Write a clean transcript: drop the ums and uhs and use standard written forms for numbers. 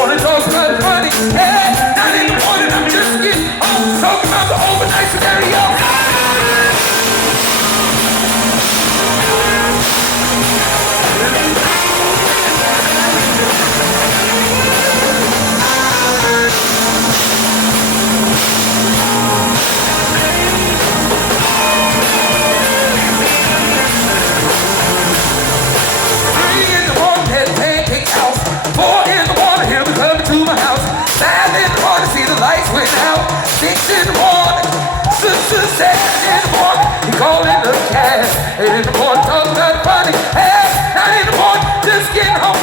Wanna talk about money? Hey, not in the morning, I'm just getting home. Talking about the overnight scenario. In the morning, sister said in the morning, he calling the cab. 8 in the morning, talking about money. Hey, 9 in the morning, just getting home.